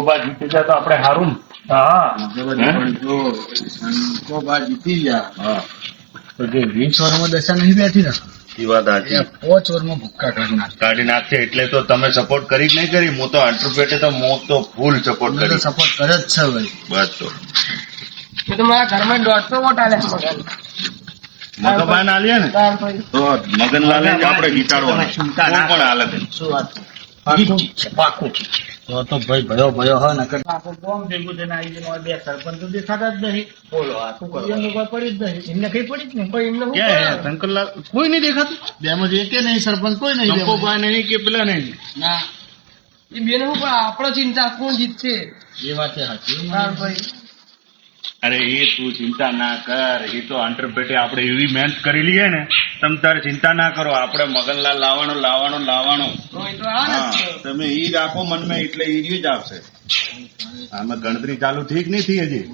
શંકોબા જીતી જાય તો આપણે હારું. હા શંકોબા જીતી ગયા. હા તો જે 20 ઓવરમાં દશા નહીં બેઠી ને એ વાત સાચી. 5 ઓવરમાં ભૂક્કા કાઢી નાખશે એટલે તો તમે સપોર્ટ કરી જ નહીં કરી. હું તો 100 પેટે તો હું તો ફૂલ સપોર્ટ કરી. સપોર્ટ કરે જ છે ભાઈ. બસ તો મારા ઘરમાં 150 વોટ આલે મગનભાઈ ને આલીએ ને તો મગનલાલ ને આપણે જીતાડવાના. કોણ પણ હાલે છે. શું વાત પાકું તો ભાઈ ભયો હોય ને આખું કોમ ભેગું થઈને આવી ગયું. બે સરપંચ તો દેખાતા જ નહીં. બોલો આ શું કરો? એમને કોઈ પડી જ નહીં. એમને કઈ પડી જ નહીં. પણ એમને ક્યાં શંકરલાલ કોઈ નહીં દેખાતું. બેમાં એકે નહીં સરપંચ કોઈ નહીં. શંકોભાઈ નહીં કે પેલા નહીં. ના એ બેન હું પણ આપણો ચિંતા કોણ જીતશે એ વાત સાચી. ભાઈ અરે એ તું ચિંતા ના કર. એ તો 100 પેટે આપણે એવી મહેનત કરી લઈએ ને તમે તારે ચિંતા ના કરો. આપણે મગનલાલ લાવવાનો. તમે ઈ રાખો મનમાં એટલે ઈ જ આવશે. આમાં ગણતરી ચાલુ ઠીક નહીં થઈ હજી.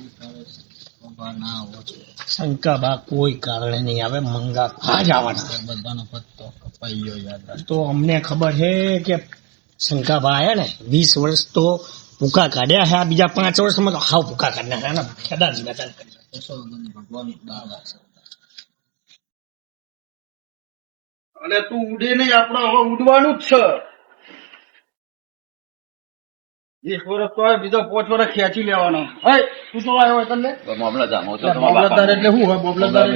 શંકાબા કોઈ કારણે નહીં આવે. મંગા જ આવવાના. બધાનો પત્તો કપાઈ ગયો યાર. તો અમને ખબર છે કે શંકાબા આયા ને 20 વર્ષ તો ભૂકા કાઢ્યા છે. આ બીજા 5 વર્ષમાં તો હાવ ભૂકા કાઢ્યા ભગવાન. અને તું ઉડે નહીં. આપડે હવે ઉડવાનું જ છે. 20 વર્ષ તો બીજો 5 વર્ષ ખેંચી લેવાનો. તું તો આવ્યો હોય તને મામલતદાર એટલે શું હોય? મામલતદાર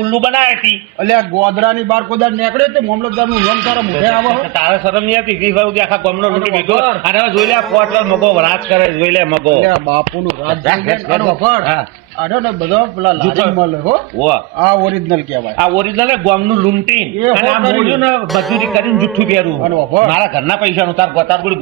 ઉલ્લુ બનાવી હતી. એટલે ગોધરાની બાર કોદાર નીકળે તો મામલતદાર નું નામ તારા મોઢે આવે. તારે શરમ નહીં હતી? 20 વાર સુધી આખા ગામનો લૂંટી લીધો. અને હવે જોઈ લે પોટલો મગો રાજ કરે. જોઈ લે મગો બાપુ નું રાજ બધો પેલા લારી મળે હો. આ ઓરિજિનલ કહેવાય. આ ઓરિજિનલ ગામનું લૂંટી અને આ મોડ્યું ને મજૂરી કરીને જુઠ્ઠું પહેરું. મારા ઘરના પૈસા નું તાર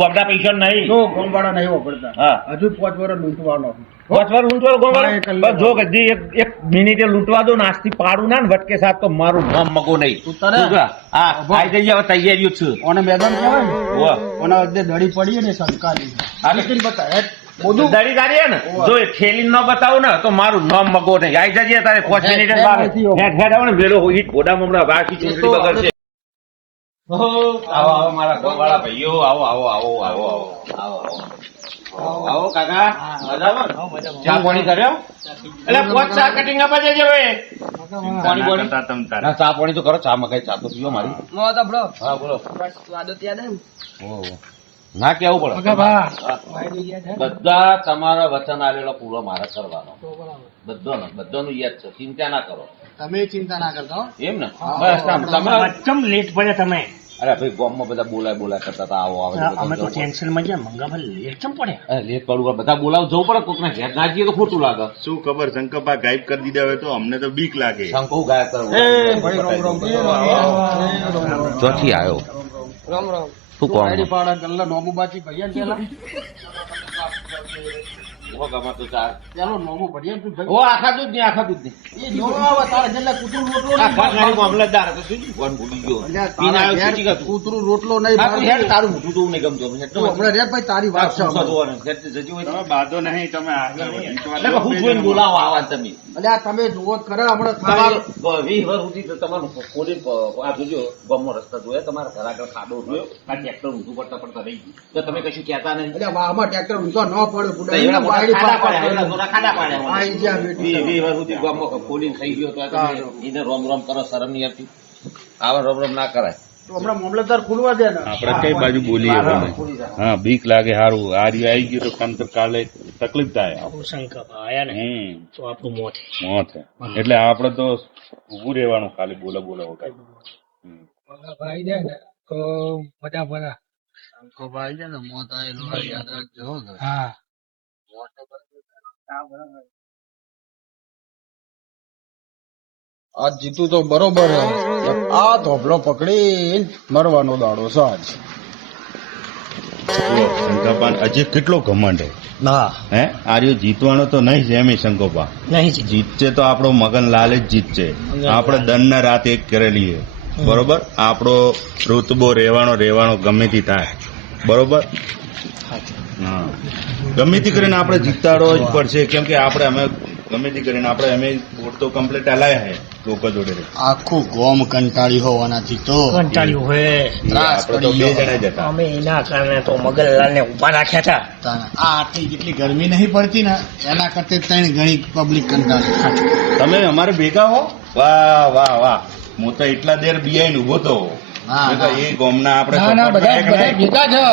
ગોમના પૈસા નહીં. ગોમવાળા નહીં વાપરતા. હજુ 5 વર્ષ લૂંટવાનો. 5 વાર લૂંટવાનો ગોમવાળા. જો કદી એક મિનિટે લૂંટવા દો નાસ્તી પાડું ના ને વટકે સાથ તો મારું નામ મગો નહીં. હા આવી જઈએ હવે તૈયારીઓ છું. ઓને મેદાન કહેવાય. ઓના દડી પડીએ ને સરકારી બતાવે દડી કાઢીએ ને જો થેલી ન બતાવું ને તો મારું નામ મગો નહીં. આવી જઈએ તારે 5 મિનિટ ને વેલો હોય ઘોડા મમડા બાકી ચૂંટણી બગડશે. આવો મારા ગામવાળા ભાઈઓ. આવો કાકા. ચા પાણી કર્યો? એટલે 5 ચા કટિંગ આપવા જજે ભાઈ. ચા પાણી તો કરો. ચા મકાઈ ચા તો પીવો મારી. હા બોલો. ના કેવું પડે. બધા તમારા વચન આવેલો પૂરો મારે કરવાનો. બધાનું યાદ છે. ચિંતા ના કરો. તમે ચિંતા ના કરતા એમ ને? બસ તમે લેટ પડે તમે. અરે ભાઈ ગામમાં બધા બોલાય કરતા હતા. આવો આવે અમે તો ટેન્શન માં ગયા. મંગાભાઈ લેટ કેમ પડે? લેટ પડવું બધા બોલાવ જવું પડે. કોક ના ઘેર ના જઈએ તો ખોટું લાગે. શું ખબર શંકરબા ગાયબ કરી દીધા હોય તો અમને તો બીક લાગે. શંકુ ગાયબ કરવું. ચોથી આવ્યો. રામ રામ. શું કહો? નોમુ બાજી ભૈયા ગમે તો ચાર. ચાલો નોમુ ભૈયા ઓ આખા દૂધ નહીં. મામલતદાર કૂતરું રોટલો નહીં. તારું મોટું તો નહીં ગમતું. તારી વાત છે. બાધો નહીં તમે બોલાવો આવા તમે. એટલે આ તમે જુઓ ખરા હમણાં 20 વર્ષ સુધી તમારું ખોલી આ જોજો ગામમાં રસ્તા જોયા. તમારા ઘર આગળ ખાડો જોયો. આ ટ્રેક્ટર ઊંધું પડતા રહી ગયું તો તમે કશું કહેતા નહીં. એટલે વાહમાં ટ્રેક્ટર ઊંધો ન પડે. 20 વર્ષ સુધી ગામમાં ખોલીને થઈ ગયો તો એને રોમ કરો. શરમ નહીં આવતી? આવા રોમ ના કરાય. હમણાં મામલતદાર ખુલવા દે ને. આપડે કઈ બાજુ બોલીએ? હા બીક લાગે. સારું આ રહ્યું આવી ગયું તો કામ તો કાલે તકલીફ થાય. આયા ને તો આપણું મોત એટલે આપડે તો ઉભું રહેવાનું. ખાલી બોલો વગર. ભાઈ જાય ને તો બધા ભાઈ છે ને મોત આવેલું યાદ રાખજો. હા આજ જીતું તો બરોબર. આ ધોબલો પકડી મરવાનો દાડો છે આજ. હજી કેટલો ઘમંડ હે આર્યો જીતવાનો તો નહીં જ. એમ શંકોબા જીતશે તો આપણો મગનલાલ જ જીતશે. આપણે દંડના રાત એક કરેલી છે બરોબર. આપણો ઋતબો રહેવાનો ગમે તે થાય બરોબર. હા ગમે તે કરીને આપણે જીતાડવો જ પડશે. કેમ કે આપણે અમે ગમે તે કરીને આપણે અમે બોટ તો કમ્પ્લીટ હલાયા હે લોકો જોડે આખું ગોમ કંટાળી હોવાનાથી તો કંટાળ્યું હોય ત્રાસ આપણે તો પડી બે ગયો. જણા જ હતા. અમે એના કારણે તો મગનલાલને ઉભા રાખ્યા હતા. આ આટલી જેટલી ગરમી નહીં પડતી ને એના કરતા ત્રણ ગણી પબ્લિક કંટાળી. તમે અમારે ભેગા હો વાહ વાહ વાહ હું તો એટલા દેર બિયાઈને ઉભો તો હા, મેં કહ્યું, એ ગોમના આપણે ના ના support બધા કરે કે નહીં? ભેગા છે વાહ,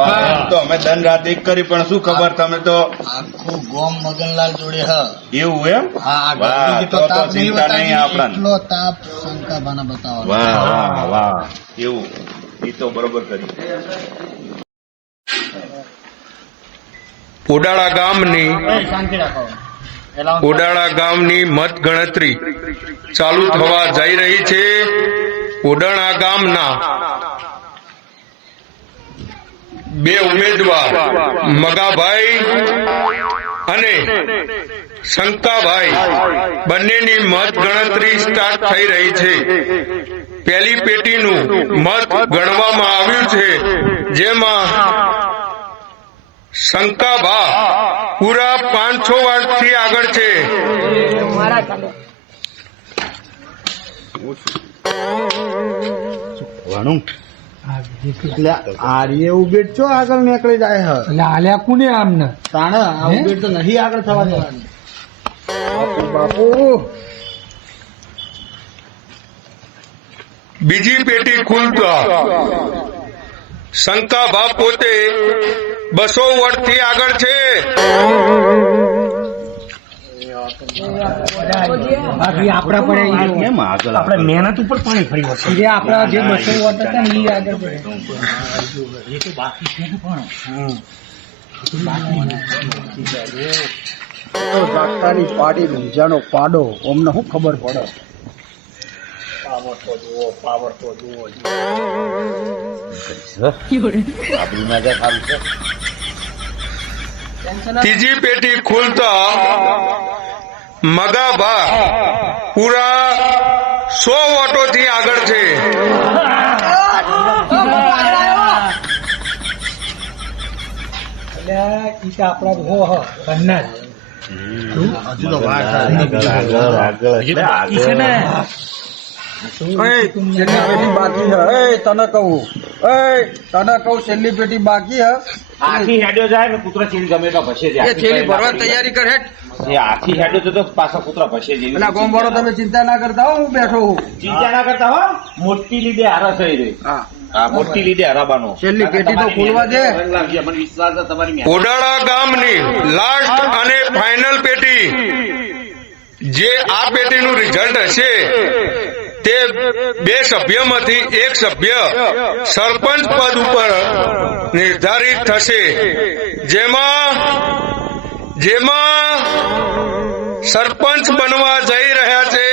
વાહ. તો અમે દન રાત એક કરી પણ શું ખબર તમે તો આખું ગોમ મગનલાલ જોડે હ. એવું એમ હા, આ વાહ, ગરમી જેટલો તો તાપ નહીં ચિંતા નહીં બતાવી, આપણાને. એટલો તાપ શંકાભાને બતાવવાનો. વાહ વાહ વાહ એવું એ તો બરોબર કર્યું ઉડાળા ગામની શાંતિ રાખો. ઉડાળા ગામની મત ગણતરી ચાલુ થવા જઈ રહી છે. ઉડાળા ગામના બે ઉમેદવાર મગાભાઈ અને શંકાભાઈ બંનેની મત ગણતરી સ્ટાર્ટ થઈ રહી છે. પહેલી પેટીનું મત ગણવામાં આવ્યું છે, જેમાં શંકાભા પૂરા 500 વાટથી આગળ છે. એટલે આર્ય ઉબેટ છો આગળ નીકળી જાય હ. એટલે આલ્યા કોને આમને તાણે આ ઉબેટ તો નહીં આગળ થવા દેવાની. બાપુ બીજી પેટી ખુલતા શંકાભા પોતે 200 વોટથી આગળ છે. બાકી આપડા પડે કેમ આગળ આપણે મહેનત ઉપર પાણી ફરી વળશે. એ આપડા જે 200 વોટ હતા ને એ આગળ પડે એ તો બાકી છે ને પણ જાગતાની પાડી ઊંઝાનો પાડો અમને શું ખબર પડે. પાવર તો જુઓ ત્રીજી પેટી ખુલતા મગાભા પૂરા 100 વોટોથી આગળ છે. એટલે ઈ તો આપડા હો હ ઘરના જ. હજુ તો વાર બાકી છે ને છેલ્લી પેટી બાકી હે. તને કહું છેલ્લી પેટી બાકી હે. આખી હેડ્યો જાય ને કૂતરો ચીરી ગમે તો ભસે જાય. તૈયારી કર હેઠ. એ આખી હેડ્યો તો પાછા કૂતરો ભસે જાય. એટલે ગોમ વાળો તમે ચિંતા ના કરતા હો, હું બેઠો હું. ચિંતા ના કરતા હો, મોટી લીધે હારા થઈ રહી. હા, હા, મોટી લીધે હરાબાનો. છેલ્લી પેટી તો ખોલવા દે. મને વિશ્વાસ છે તમારી મહેનત. ઉડાળા ગામની લાસ્ટ અને ફાઇનલ પેટી, જે આ પેટીનું રિઝલ્ટ હશે તે 2 સભ્યમાંથી 1 સભ્ય સરપંચ પદ ઉપર નિર્ધારિત થશે. જેમાં સરપંચ બનવા જઈ રહ્યા છે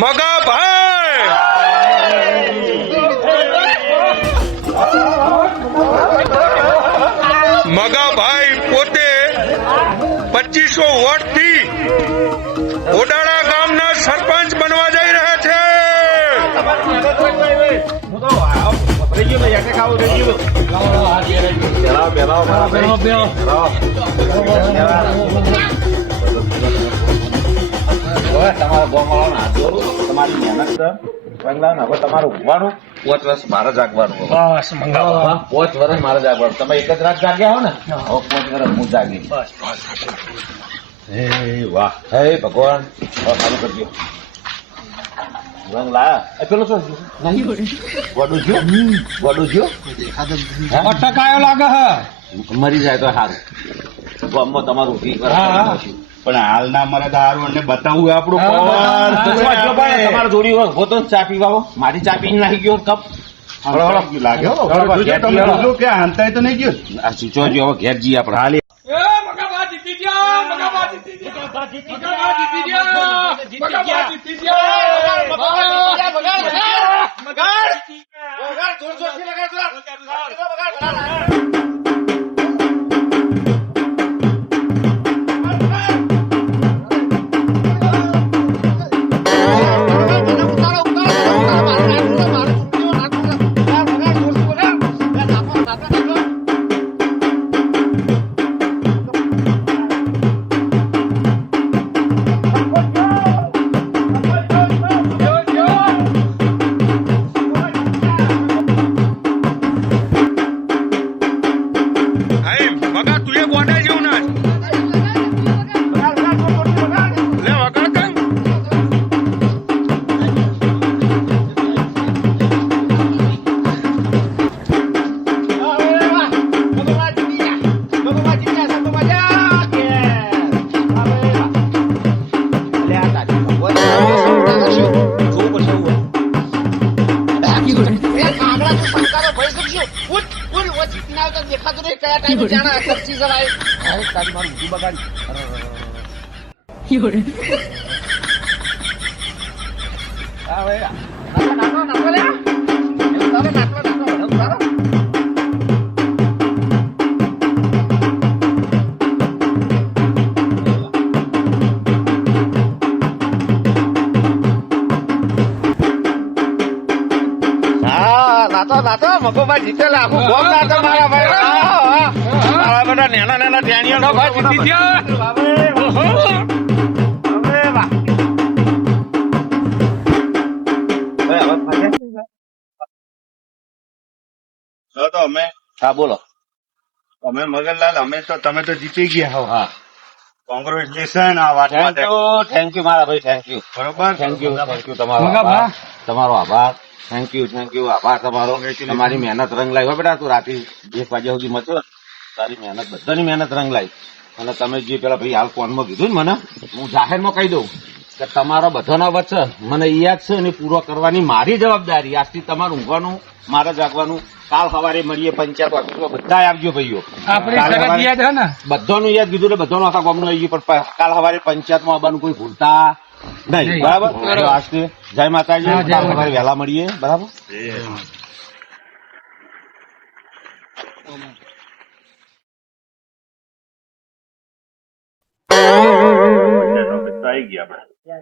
મગાભાઈ. મગાભાઈ પોતે 2500 વોટથી ઓડાળા ગામના સરપંચ બનવા જઈ રહ્યા છે. તમારા ગામવાળાનો હાથ જોડું, તમારી મહેનત છે. હવે તમારું ઉભવાનું 5 વર્ષ મારે જાગવાનું. બસ મંગાવા 5 વર્ષ મારે જાગવાનું. તમે એક જ રાત જાગ્યા હો ને, હવે 5 વર્ષ હું જાગી. હે વાહ, હે ભગવાન, હવે સારું કરજો. રંગ લાયા પેલો શું વડું થયો અટકાયો લાગે હ. મરી જાય તો સારું. ગામમાં તમારું ઊભી કરે. પણ હાલના અમારે તો હારું અને બતાવવું આપણું તમારે જોડી હોય ઉભો તો ચા પીવા આવો. મારી ચા પી નાખી ગયો કપ. લાગે હો. તમે જોજો કે હંતાય તો નહીં ગયો આ સૂચવા જો હવે ઘેર જઈએ આપણે. હાલી જાણા સચ્ચી સવાય તારી મારું ઊંધું બગાડી. હા ભાઈ નાખો નાખો લે એવું તારે નાખો નાખો એવું તારે હા નાતો નાતો મગોભાઈ જીતેલા આખું ગોમ નાતો મારા ભાઈ મારા બધા નાના નાના ટેણીઓ નો ભાઈ જીતી ગયા તો અમે હા બોલો અમે મગનલાલ અમે તો તમે તો જીતી ગયા હો. હા કોંગ્રેચ્યુલેશન આ વાત માટે. થેન્ક યુ મારા ભાઈ થેન્ક યુ બરોબર થેન્ક યુ તમારો આભાર. તમારો આભાર થેન્ક યુ આભાર તમારો તમારી મહેનત રંગ લાવી હો બેટા તું રાતે 1 વાગ્યા સુધી મચ્યો તારી મહેનત બધાની મહેનત રંગ લાવી અને તમે જે પેલા ભાઈ હાલ ફોનમાં કીધું ને મને હું જાહેરમાં કહી દઉં કે તમારા બધાના વચ્ચે મને એ યાદ છે અને પૂરો કરવાની મારી જવાબદારી આજથી તમારું ઊંઘવાનું મારે જાગવાનું કાલ સવારે મળીએ પંચાયત ઓફિસમાં બધા આવજો ભાઈઓ બધાનું યાદ કીધું ને બધાનું આખા ગામનું આવી ગયું પણ કાલ સવારે પંચાયતમાં આવવાનું કોઈ ભૂલતા નહીં બરાબર આજથી જય માતાજી કાલ સવારે વહેલા મળીએ બરાબર આવી ગયા આપણે.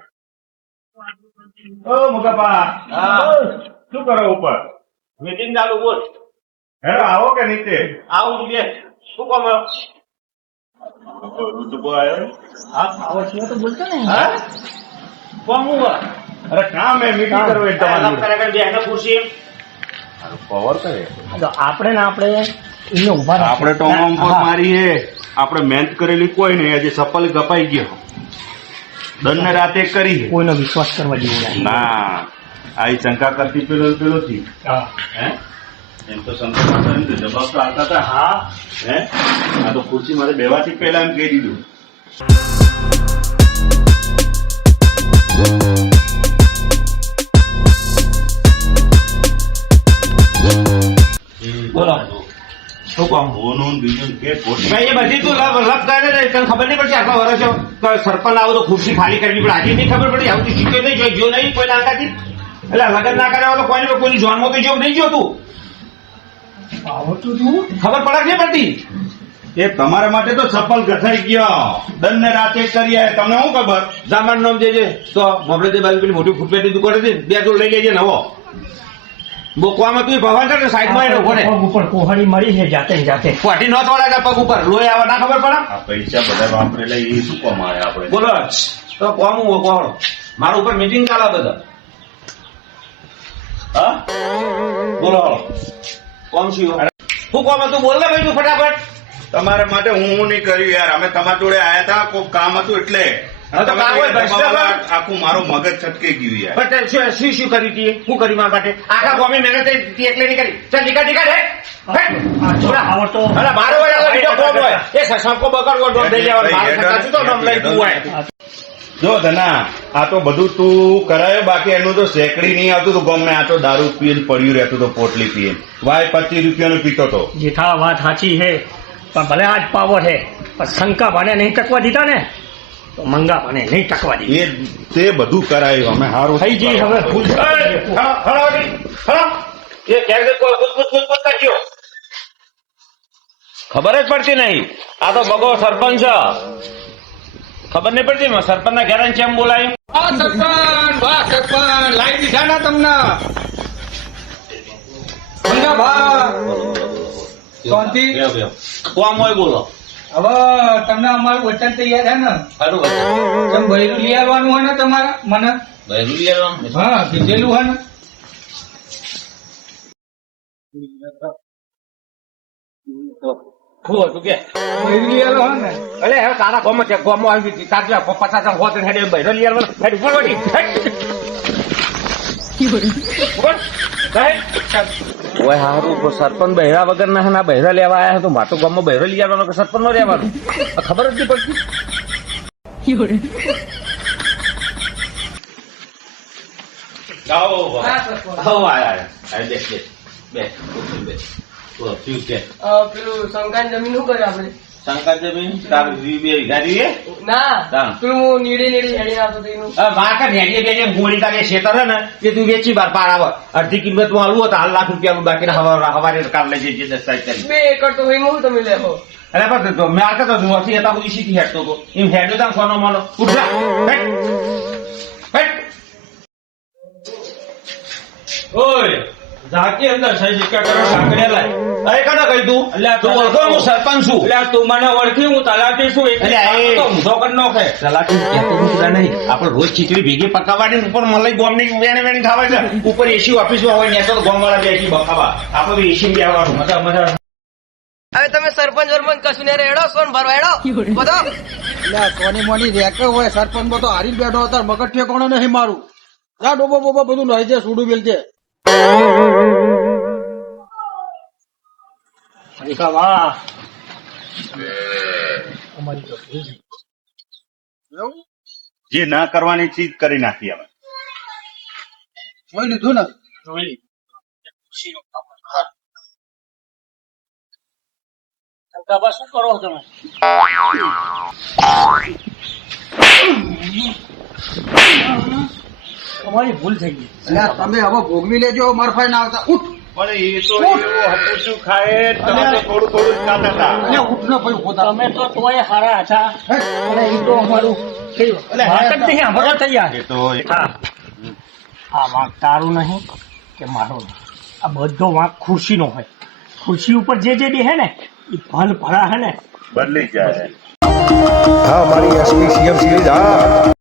ઓ મુકાબા શું કરો ઉપર? મીટિંગ ચાલુ બોલ હેલો આવો કે નીચે? આવું બે શું કામ ઋતુભો આવ્યો? હા કોમ હું અરે કામ એ મીટિંગ કરવી તમારી ખુરશી કવર કરે. તો આપણે ને આપણે એને ઉભા આપણે ટોમા ઉપર મારીએ આપણે મહેનત કરેલી કોઈ નહીં હજી સફલ ગપાઈ ગયો દંડ રાતે કરી કોઈનો વિશ્વાસ કરવા જેવું નહીં. ના આ શંકા કરતી પેલો થી હે એમ તો શંકા માતા જવાબ તો આવતા હતા હા હે આ તો ખુરશી મારે બેવાથી પહેલા એમ કહી દીધું. બોલો શું કામ ઓનું બીજું કે ખોટી ભાઈ એ બધી તું લપ કરે ને તને ખબર નહીં પડતી આટલા વર્ષ સરપંચ આવું તો ખુરશી ખાલી કરવી પડે આજે નહીં ખબર પડી આવું તો શીખ્યો નહીં જો નહીં કોઈ નાકાથી એટલે લગ્ન ના કર્યા તો કોઈની જોનમાં તો જેવું નહીં જો તું ખબર પડે નહીં પડતી એ તમારા માટે તો સફળ ગથાઈ ગયો દંડ રાતે કરીએ તમને શું ખબર જામણ નામ જે તો આપણે તે બાજુ પેલી મોટી ફૂટપેટની દુકાન હતી બે જોડ લઈ લેજે નવો બોકવામાં તું ભગવાન કરે સાઈડમાં એને ઉભો ને પગ ઉપર કોહડી મળી છે જાતે ને જાતે. ફાટી ન તોડાય પગ ઉપર લોહી આવે ના ખબર પડે આ પૈસા બધા વાપરેલા એ શું કમાય આપણે બોલો તો કોમ હું કોણ મારા ઉપર મીટિંગ ચાલે બધા હા બોલો કોમ છું શું કોમ હતું બોલ ને ભાઈ તું ફટાફટ તમારા માટે હું નહીં કર્યું યાર અમે તમારા જોડે આયા હતા કોઈ કામ હતું એટલે હા તો કામ હોય, ભ્રષ્ટાચાર. આખું મારું મગજ છટકી ગયું યાર પણ શું કરી હતી શું કર્યું મારા માટે આખા ગામે મહેનત એકલે નહીં કરી ચાલ નીકળ આવડતો મારો હોય બીજો કોમ હોય એ સસમકો બકર દઈ લેવાનું મારું સકાશું તો નામ લઈ તું હોય જો ધના આ તો બધું તું કરાયો બાકી એનું તો સેકડી નહીં આવતું તો ગમે આ તો દારૂ પીને પડ્યું રહેતું તો પોટલી પીને વાય 25 રૂપિયાનો પીતો તો જેઠા વાત સાચી છે પણ ભલે આજ પાવર છે પણ શંકા ભાને નહીં ટકવા દીધા ને તો મંગા ભાને નહીં ટકવા દીધી. એ તે બધું કરાયું અમે હારું થઈ જઈ હવે ભૂલ એ ક્યાંક ગુજગુજ કરજો ખબર જ પડતી નહીં આ તો બગો સરપંચ છે ખબર નહીં પડતી સરપંચ ના ઘેર કેમ બોલાય સરપંચ લાવી દીધા ના તમને મંગા ભા શાંતિ કોમ હોય બોલો હવે તમને અમારું વચન તૈયાર છે ને સારું તમે બૈરું લઈ આવવાનું હોય ને તમારા મને હા કીધેલું હોય ને શું હતું કે બૈરું લઈ આવવાનું હોય ને અરે હવે તારા ગોમાં છે ગોમાં આવી ગઈ તાર 50 હોત હેડે બહેરો લઈ આવવાનો હેડ ઉપર વળી ઓય હારું સરપંચ બહેરા વગર ના બહેરા લેવા આવ્યા તો મારે તો ગામમાં બહેરો લઈ આવવાનો કે સરપંચ નો રહેવાનું ખબર જ નહીં પડતી આવો આયા બે તો શું કે પેલું શંકાની જમીન શું કરે આપણે શંકર જમીન તારું 2 વીઘા જોઈએ ના હા. પેલું હું નીડી હેડી આવતો હતો એનું વાકર હેડીએ બેડીએ ગોળી તારે શેતર હે ને એ તું વેચી બાર પાર આવે અડધી કિંમત માં આલવું હોય તો હાલ લાખ રૂપિયા બાકી હવારે કાલ લઈ જઈએ દસ્તાવેજ કરી 2 એકર તો હોય હું તમે લેવો અરે પણ તો મેં આખા તો જોવાથી હતા હું ઈસીથી હેડતો હતો એમ હેડ્યો તા સોનો મોનો ઉઠલા ઓય ઝાંકી અંદર સહી સિક્કા કરો કાકડિયા લાય અરે કને કહી તું અલ્યા, તું ઓળખો હું સરપંચ છું એટલે તું મને ઓળખી હું તલાટી છું એટલે અલ્યા, એ- તો ઊંધો કરી નાખે તલાટી કહેતો હું પૂરા નહીં આપણે રોજ ખીચડી ભેગી પકાવવાની ઉપર મલાઈ ગોમની વેણી વેણી ખાવા છે ઉપર એસી ઓફિસમાં હોય ને તો ગોમ વાળા બેસી બકાવા આપણે એસી બેવાનું મજા મજા હવે તમે સરપંચ વરપંચ કશું ને રેડો સોન ભરવા હેડો બધો એટલે કોની મોની રેકે હોય સરપંચ તો હારી બેઠો હતા મગજ ઠેકોણો નહીં મારું જા ડોબો બોબો બધું નાઈ છે સુડું બિલ છે શંકા વાહ અમારી તો ભૂલ થઈ. જે ના કરવાની ચીજ કરી નાખી હવે જોઈ લીધું ને જોઈ ખુશીનો કામ. શંકાબા શું કરો તમે તમારી ભૂલ થઈ ગઈ એટલે તમે હવે ભોગવી લેજો મરફાઈ ના આવતા ઉઠ પણ એ તો એવું હતું શું ખાય તમે તો થોડું થોડું જ ખાતા હતા એટલે ઉઠ ને ભાઈ પોતા તમે તો તોય હારા હતા અને એ તો અમારું થયું. વાત જ નહીં અમારો તૈયાર એ તો હા આ વાંક તારું નહીં કે મારો નહીં આ બધો વાંક ખુરશીનો હોય ખુરશી ઉપર જે બેહે ને એ ભલ ભરા હે ને બદલી જાય હા મારી એસપી સીએમ સિરીઝ હા